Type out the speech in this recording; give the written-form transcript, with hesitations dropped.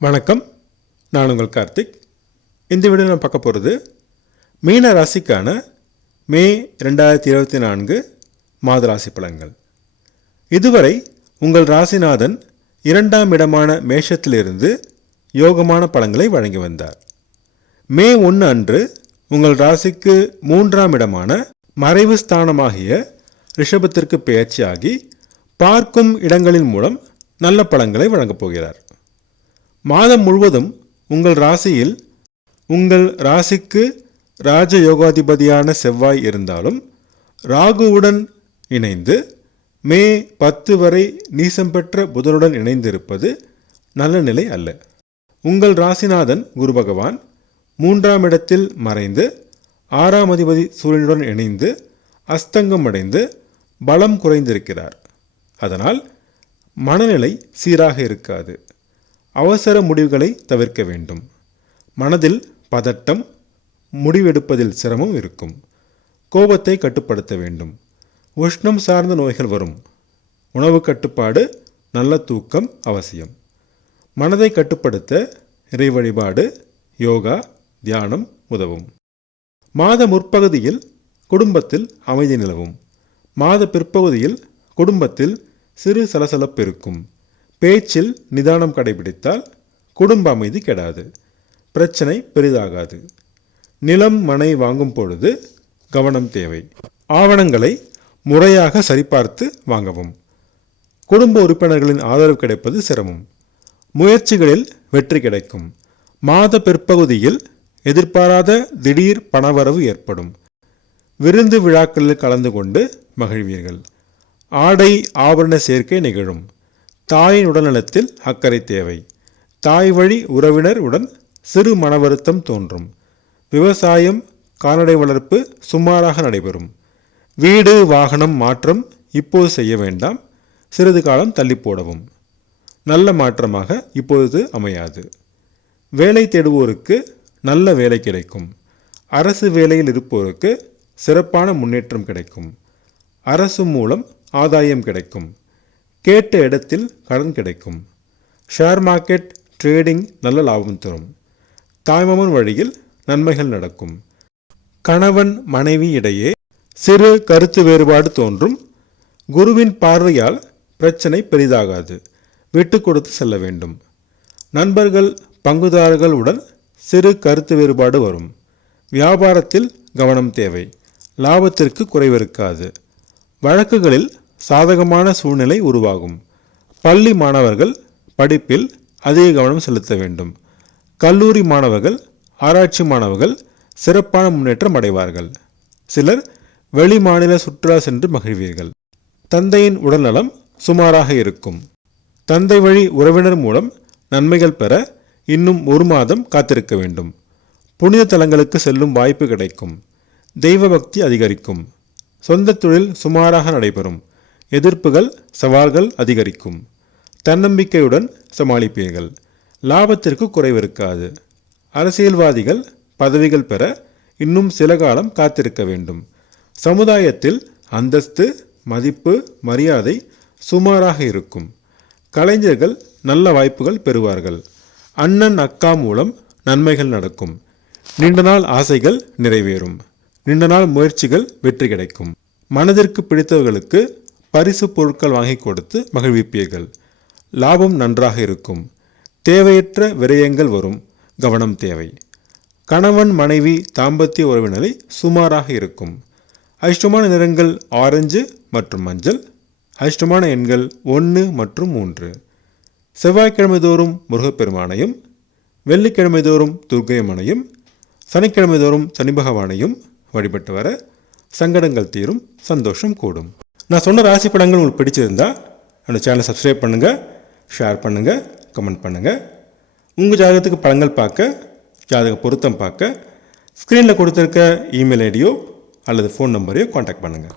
வணக்கம், நான் உங்கள் கார்த்திக். இந்த வீடியோவில் நான் பார்க்க போகிறது மீன ராசிக்கான மே 2024 மாத ராசி பலன்கள். இதுவரை உங்கள் ராசிநாதன் 2ஆம் இடமான மேஷத்திலிருந்து யோகமான பலன்களை வழங்கி வந்தார். மே 1 அன்று உங்கள் ராசிக்கு 3ஆம் இடமான மறைவு ஸ்தானமாகிய ரிஷபத்திற்கு பெயர்ச்சியாகி பார்க்கும் இடங்களின் மூலம் நல்ல பலன்களை வழங்கப் போகிறார். மாதம் முழுவதும் உங்கள் ராசியில் உங்கள் ராசிக்கு ராஜயோகாதிபதியான செவ்வாய் இருந்தாலும் ராகுவுடன் இணைந்து மே 10 வரை நீசம் பெற்ற புதனுடன் இணைந்திருப்பது நல்ல நிலை அல்ல. உங்கள் ராசிநாதன் குரு பகவான் 3ஆம் இடத்தில் மறைந்து 6ஆம் அதிபதி சூரியனுடன் இணைந்து அஸ்தங்கம் அடைந்து பலம் குறைந்திருக்கிறார். அதனால் மனநிலை சீராக இருக்காது. அவசர முடிவுகளை தவிர்க்க வேண்டும். மனதில் பதட்டம், முடிவெடுப்பதில் சிரமம் இருக்கும். கோபத்தை கட்டுப்படுத்த வேண்டும். உஷ்ணம் சார்ந்த நோய்கள் வரும். உணவு கட்டுப்பாடு, நல்ல தூக்கம் அவசியம். மனதை கட்டுப்படுத்த இறை வழிபாடு, யோகா, தியானம் உதவும். மாத முற்பகுதியில் குடும்பத்தில் அமைதி நிலவும். மாத பிற்பகுதியில் குடும்பத்தில் சிறு சலசலப்பு இருக்கும். பேச்சில் நிதானம் கடைபிடித்தால் குடும்ப அமைதி கெடாது. பிரச்சனை பெரிதாகாது. நிலம் மனை வாங்கும் பொழுது கவனம் தேவை. ஆவணங்களை முறையாக சரிபார்த்து வாங்கவும். குடும்ப உறுப்பினர்களின் ஆதரவு கிடைப்பது சிரமம். முயற்சிகளில் வெற்றி கிடைக்கும். மாத பிற்பகுதியில் எதிர்பாராத திடீர் பணவரவு ஏற்படும். விருந்து விழாக்களில் கலந்து கொண்டு மகிழ்வீர்கள். ஆடை ஆபரண சேர்க்கை நிகழும். தாயின் உடல்நலத்தில் அக்கறை தேவை. தாய் வழி உறவினர் உடன் சிறு மன வருத்தம் தோன்றும். விவசாயம், கால்நடை வளர்ப்பு சுமாராக நடைபெறும். வீடு வாகனம் மாற்றம் இப்போது செய்ய வேண்டாம். சிறிது காலம் தள்ளி போடவும். நல்ல மாற்றமாக இப்பொழுது அமையாது. வேலை தேடுவோருக்கு நல்ல வேலை கிடைக்கும். அரசு வேலையில் இருப்போருக்கு சிறப்பான முன்னேற்றம் கிடைக்கும். அரசு மூலம் ஆதாயம் கிடைக்கும். கேட்ட இடத்தில் கடன் கிடைக்கும். ஷேர் மார்க்கெட் ட்ரேடிங் நல்ல லாபம் தரும். தாய்மாமன் வழியில் நன்மைகள் நடக்கும். கணவன் மனைவி இடையே சிறு கருத்து வேறுபாடு தோன்றும். குருவின் பார்வையால் பிரச்சனை பெரிதாகாது. விட்டு கொடுத்து செல்ல வேண்டும். நண்பர்கள் பங்குதாரர்களுடன் சிறு கருத்து வேறுபாடு வரும். வியாபாரத்தில் கவனம் தேவை. லாபத்திற்கு குறைவிருக்காது. வழக்குகளில் சாதகமான சூழ்நிலை உருவாகும். பள்ளி மாணவர்கள் படிப்பில் அதிக கவனம் செலுத்த வேண்டும். கல்லூரி மாணவர்கள், ஆராய்ச்சி மாணவர்கள் சிறப்பான முன்னேற்றம் அடைவார்கள். சிலர் வெளி மாநில சுற்றுலா சென்று மகிழ்வீர்கள். தந்தையின் உடல்நலம் சுமாராக இருக்கும். தந்தை வழி உறவினர் மூலம் நன்மைகள் பெற இன்னும் 1 மாதம் காத்திருக்க வேண்டும். புனித தலங்களுக்கு செல்லும் வாய்ப்பு கிடைக்கும். தெய்வ பக்தி அதிகரிக்கும். சொந்த தொழில் சுமாராக நடைபெறும். எதிர்ப்புகள், சவால்கள் அதிகரிக்கும். தன்னம்பிக்கையுடன் சமாளிப்பீர்கள். லாபத்திற்கு குறைவிருக்காது. அரசியல்வாதிகள் பதவிகள் பெற இன்னும் சில காலம் காத்திருக்க வேண்டும். சமுதாயத்தில் அந்தஸ்து, மதிப்பு, மரியாதை சுமாராக இருக்கும். கலைஞர்கள் நல்ல வாய்ப்புகள் பெறுவார்கள். அண்ணன் அக்கா மூலம் நன்மைகள் நடக்கும். நீண்ட நாள் ஆசைகள் நிறைவேறும். நீண்ட நாள் முயற்சிகள் வெற்றி கிடைக்கும். மனதிற்கு பிடித்தவர்களுக்கு பரிசு பொருட்கள் வாங்கி கொடுத்து மகிழ்விப்பீர்கள். லாபம் நன்றாக இருக்கும். தேவையற்ற விரயங்கள் வரும். கவனம் தேவை. கணவன் மனைவி தாம்பத்திய உறவினரை சுமாராக இருக்கும். அதிர்ஷ்டமான நிறங்கள் ஆரஞ்சு மற்றும் மஞ்சள். அதிர்ஷ்டமான எண்கள் 1 மற்றும் 3. செவ்வாய்க்கிழமை தோறும் முருகப்பெருமானையும், வெள்ளிக்கிழமை தோறும் துர்க்கையம்மனையும், சனிக்கிழமை தோறும் சனி பகவானையும் வழிபட்டு வர சங்கடங்கள் தீரும். சந்தோஷம் கூடும். நான் சொன்ன ராசி படங்கள் உங்களுக்கு பிடிச்சிருந்தா என்னோடய சேனலை சப்ஸ்கிரைப் பண்ணுங்கள், ஷேர் பண்ணுங்கள், கமெண்ட் பண்ணுங்கள். உங்கள் ஜாதகத்துக்கு படங்கள் பார்க்க, ஜாதக பொருத்தம் பார்க்க ஸ்க்ரீனில் கொடுத்துருக்க இமெயில் ஐடியோ அல்லது ஃபோன் நம்பரையோ காண்டாக்ட் பண்ணுங்கள்.